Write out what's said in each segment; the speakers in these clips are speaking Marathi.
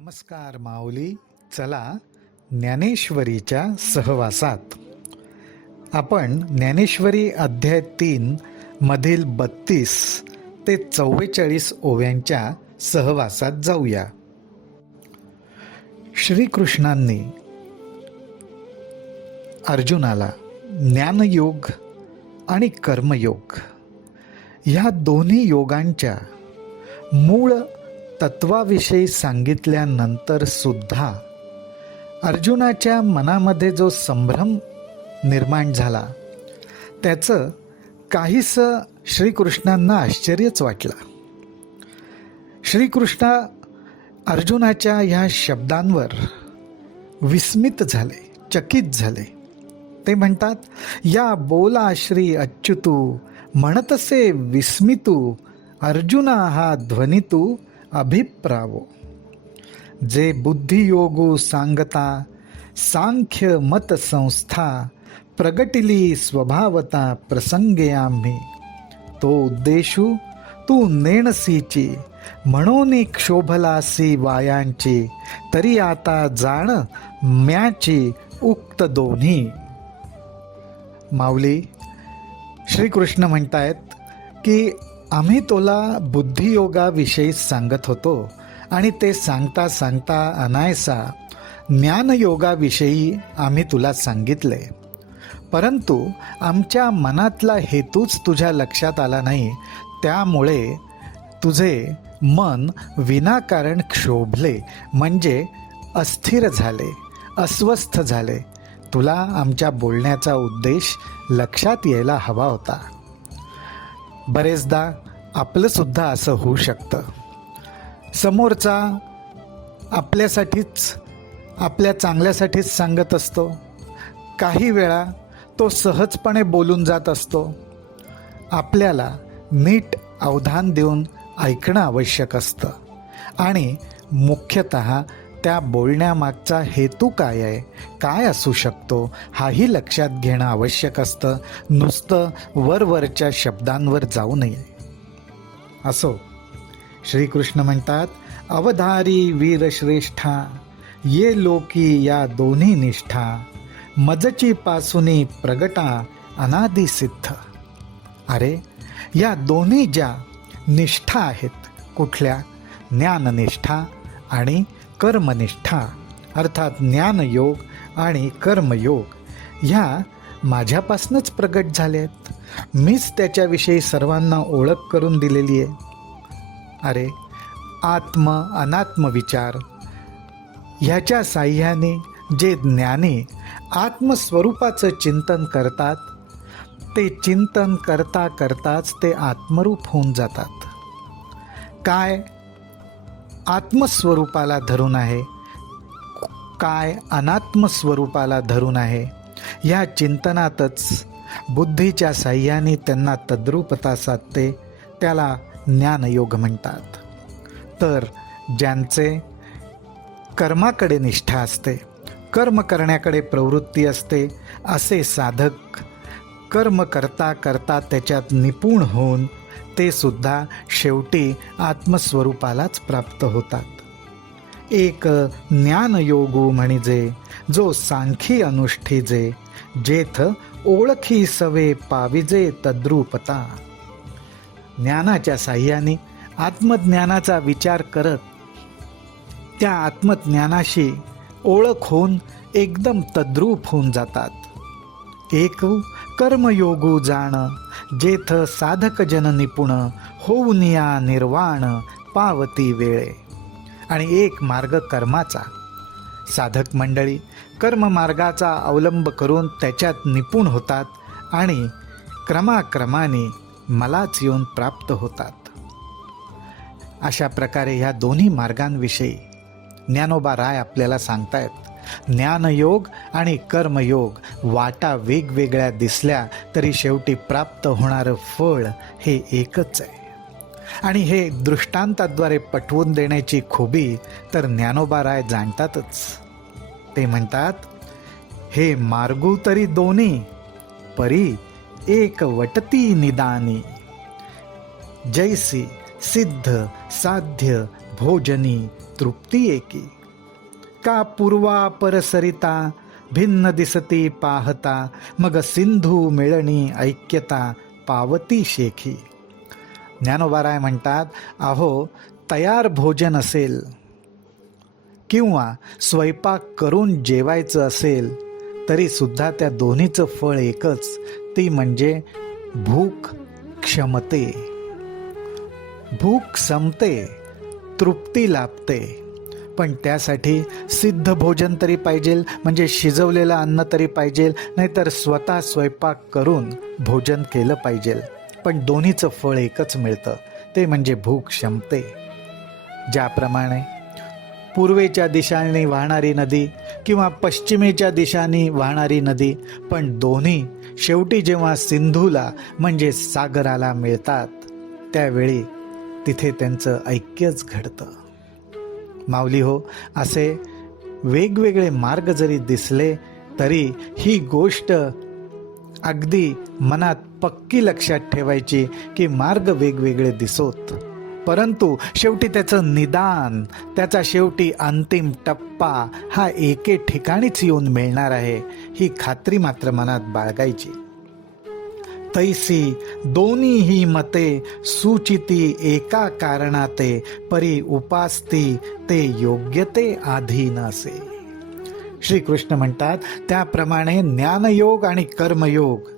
नमस्कार माऊली. चला ज्ञानेश्वरीच्या सहवासात आपण ज्ञानेश्वरी अध्याय 3 मधील 32 ते 44 ओव्यांच्या सहवासात जाऊया. श्रीकृष्णांनी अर्जुनाला ज्ञानयोग आणि कर्मयोग ह्या दोन्ही योगांच्या मूळ तत्वाविषयी सांगितल्यानंतर सुद्धा अर्जुनाच्या मनामध्ये जो संभ्रम निर्माण झाला त्याचं काहीसं श्रीकृष्णांना आश्चर्यच वाटलं. श्रीकृष्ण अर्जुनाच्या ह्या शब्दांवर विस्मित झाले, चकित झाले. ते म्हणतात, या बोला श्री अच्युतू, म्हणतसे विस्मितू, अर्जुना हा ध्वनितू अभिप्रावो. जे बुद्धियोगू सांगता, सांख्य मत संस्था, प्रगटिली स्वभावता प्रसंगे आम्ही. तो उद्देशू तू नेणसीची, म्हणून क्षोभलासी वायांची, तरी आता जाण म्याची उक्त दोन्ही. माऊली, श्रीकृष्ण म्हणतायत की आम्ही तुला बुद्धियोगाविषयी सांगत होतो आणि ते सांगता सांगता अनायसा ज्ञानयोगाविषयी आम्ही तुला सांगितले, परंतु आमच्या मनातला हेतूच तुझ्या लक्षात आला नाही. त्यामुळे तुझे मन विनाकारण क्षोभले, म्हणजे अस्थिर झाले, अस्वस्थ झाले. तुला आमच्या बोलण्याचा उद्देश लक्षात यायला हवा होता. बरेचदा आपलं सुद्धा असं होऊ शकतं. समोरचा आपल्यासाठीच, आपल्या चांगल्यासाठीच सांगत असतो. काही वेळा तो सहजपणे बोलून जात असतो. आपल्याला नीट अवधान देऊन ऐकणं आवश्यक असतं आणि मुख्यतः त्या बोलण्यामागचा हेतू काय आहे, काय असू शकतो, हाही लक्षात घेणं आवश्यक असतं. नुसतं वरवरच्या शब्दांवर जाऊ नये. असो, श्रीकृष्ण म्हणतात, अवधारी वीरश्रेष्ठा, ये लोकी या दोन्ही निष्ठा, मजची पासूनी प्रगटा अनादि सिद्ध. अरे, या दोन्ही ज्या निष्ठा आहेत, कुठल्या? ज्ञाननिष्ठा आणि कर्मनिष्ठा, अर्थात ज्ञानयोग आणि कर्मयोग, ह्या माझ्यापासूनच प्रगट झालेत. मीच त्याच्याविषयी सर्वांना ओळख करून दिलेली आहे. अरे, आत्म अनात्म विचार ह्याच्या साह्याने जे ज्ञानी आत्मस्वरूपाचं चिंतन करतात, ते चिंतन करता करताच ते आत्मरूप होऊन जातात. काय आत्मस्वरूपाला धरून आहे, काय अनात्मस्वरूपाला धरून आहे, या चिंतनातच बुद्धीच्या साह्याने त्यांना तद्रूपता साधते. त्याला ज्ञानयोग म्हणतात. तर ज्यांचे कर्माकडे निष्ठा असते, कर्म करण्याकडे प्रवृत्ती असते, असे साधक कर्म करता करता त्याच्यात निपुण होऊन ते सुद्धा शेवटी आत्मस्वरूपालाच प्राप्त होतात. एक ज्ञानयोगू म्हणजे जो सांखी अनुष्ठीजे, जेथ ओळखी सवे पाविजे तद्रूपता. ज्ञानाच्या साह्याने आत्मज्ञानाचा विचार करत त्या आत्मज्ञानाशी ओळख होऊन एकदम तद्रूप होऊन जातात. एक कर्मयोगू जाण, जेथ साधक जन निपुण, होऊन या निर्वाण पावती वेळे. आणि एक मार्ग कर्माचा. साधक मंडळी कर्ममार्गाचा अवलंब करून त्याच्यात निपुण होतात आणि क्रमाक्रमाने मलाच येऊन प्राप्त होतात. अशा प्रकारे ह्या दोन्ही मार्गांविषयी ज्ञानोबा राय आपल्याला सांगतायत. ज्ञानयोग आणि कर्मयोग वाटा वेगवेगळ्या दिसल्या तरी शेवटी प्राप्त होणारं फळ हे एकच आहे. आणि हे दृष्टांताद्वारे पटवून देण्याची खुबी तर ज्ञानोबा राय जाणतातच. ते म्हणतात, हे मार्गू तरी दोन्ही, परी एक वटती निदानी. जैसी सिद्ध साध्य भोजनी तृप्ती एकी. का पूर्वा परसरिता भिन्न दिसती पाहता, मग सिंधू मिळणी ऐक्यता पावती शेखी. ज्ञानोबाराय म्हणतात, अहो तयार भोजन असेल किंवा स्वयंपाक करून जेवायचं असेल तरी सुद्धा त्या दोन्हीचं फळ एकच, ती म्हणजे भूक क्षमते. भूक संपते, तृप्ती लाभते, पण त्यासाठी सिद्ध भोजन तरी पाहिजे, म्हणजे शिजवलेलं अन्न तरी पाहिजे, नाहीतर स्वतः स्वयंपाक करून भोजन केलं पाहिजे. पण दोन्हीचं फळ एकच मिळतं, ते म्हणजे भूक क्षमते. ज्याप्रमाणे पूर्वेच्या दिशांनी वाहणारी नदी किंवा पश्चिमेच्या दिशांनी वाहणारी नदी, पण दोन्ही शेवटी जेव्हा सिंधूला म्हणजे सागराला मिळतात त्यावेळी तिथे त्यांचं ऐक्यच घडतं. माऊली हो, असे वेगवेगळे मार्ग जरी दिसले तरी ही गोष्ट अगदी मनात पक्की लक्षात ठेवायची की मार्ग वेगवेगळे दिसोत, परंतु शेवटी त्याचं निदान, त्याचा शेवटी अंतिम टप्पा हा एके ठिकाणीच येऊन मिळणार आहे, ही खात्री मात्र मनात बाळगायची. तैसी दोन्ही ही मते सूचिती एका कारणाते, परी उपासती ते योग्यते अधीन असे. श्रीकृष्ण म्हणतात, त्याप्रमाणे ज्ञानयोग आणि कर्मयोग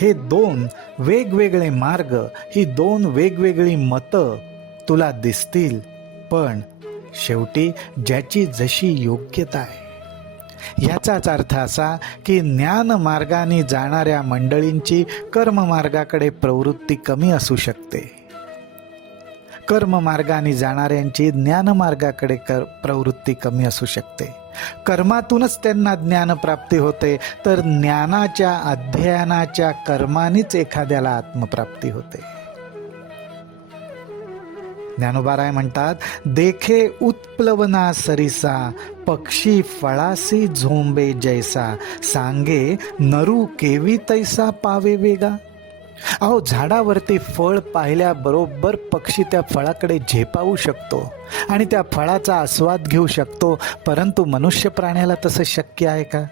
हे दोन वेगवेगळे मार्ग, ही दोन वेगवेगळी मतं तुला दिसतील, पण शेवटी ज्याची जशी योग्यता आहे. याचाच अर्थ असा की ज्ञान मार्गाने जाणाऱ्या मंडळींची कर्म मार्गाकडे प्रवृत्ती कमी असू शकते, कर्म मार्गाने जाणाऱ्यांची ज्ञान मार्गाकडे प्रवृत्ती कमी असू शकते. कर्मातूनच त्यांना ज्ञानप्राप्ती होते, तर ज्ञानाच्या अध्ययनाच्या कर्मानेच एखाद्याला आत्मप्राप्ती होते. ज्ञानोबाराय म्हणतात, देखे उत्प्लवना सरिसा, पक्षी फळासी झोंबे जैसा, सांगे नरू केवी तैसा पावे वेगा. अहो, झाडावरती फळ पाहिल्याबरोबर पक्षी त्या फळाकडे झेपावू शकतो आणि त्या फळाचा आस्वाद घेऊ शकतो, परंतु मनुष्य प्राण्याला तसं शक्य आहे का?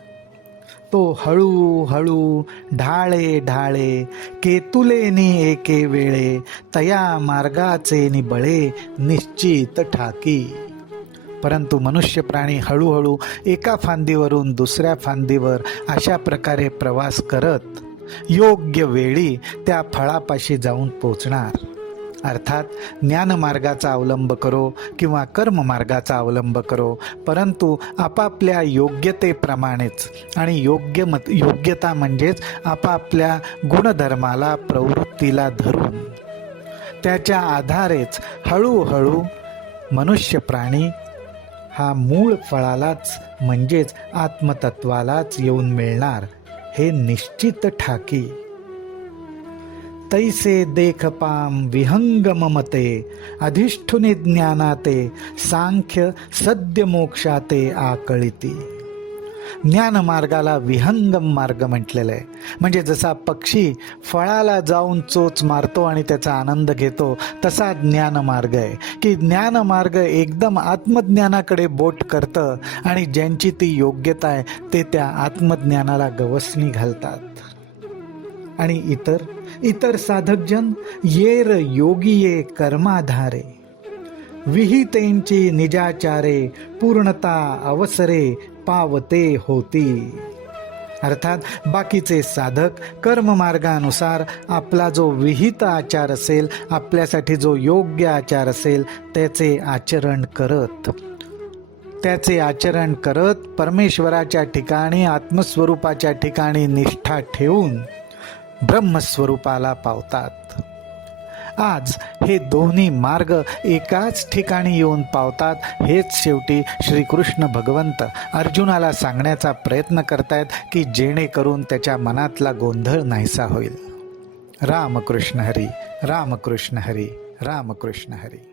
तो हळूहळू ढाळे ढाळे केतुलेनी एके वेळे, तया मार्गाचे निबळे निश्चित ठाकी. परंतु मनुष्य प्राणी हळूहळू एका फांदीवरून दुसऱ्या फांदीवर अशा प्रकारे प्रवास करत योग्य वेळी त्या फळापाशी जाऊन पोचणार. अर्थात ज्ञानमार्गाचा अवलंब करो किंवा कर्ममार्गाचा अवलंब करो, परंतु आपापल्या योग्यतेप्रमाणेच, आणि योग्यता म्हणजेच आपापल्या गुणधर्माला प्रवृत्तीला धरून त्याच्या आधारेच हळूहळू मनुष्य प्राणी हा मूळ फळालाच म्हणजेच आत्मतत्वालाच येऊन मिळणार, हे निश्चित ठाकी. तैसे देख पाम विहंगम मते, अधिष्ठुनी ज्ञानाते, सांख्य सद्य मोक्षाते आकळिती. ज्ञानमार्गाला विहंगम मार्ग म्हटलेलं आहे, म्हणजे जसा पक्षी फळाला जाऊन चोच मारतो आणि त्याचा आनंद घेतो, तसा ज्ञानमार्ग आहे की ज्ञानमार्ग एकदम आत्मज्ञानाकडे बोट करतं आणि ज्यांची ती योग्यता आहे ते त्या आत्मज्ञानाला गवसणी घालतात. आणि इतर साधकजन येर योगिये कर्माधारे, विहितेंची निजाचारे, पूर्णता अवसरे पावते होती. अर्थात बाकीचे साधक कर्ममार्गानुसार आपला जो विहित आचार असेल, आपल्यासाठी जो योग्य आचार असेल त्याचे आचरण करत परमेश्वराच्या ठिकाणी, आत्मस्वरूपाच्या ठिकाणी निष्ठा ठेवून ब्रह्मस्वरूपाला पावतात. आज हे दोन्ही मार्ग एकाच ठिकाणी येऊन पावतात, हेच शेवटी श्रीकृष्ण भगवंत अर्जुनाला सांगण्याचा प्रयत्न करतायत की जेणेकरून त्याच्या मनातला गोंधळ नाहीसा होईल. रामकृष्ण हरी, रामकृष्ण हरी, रामकृष्ण हरी.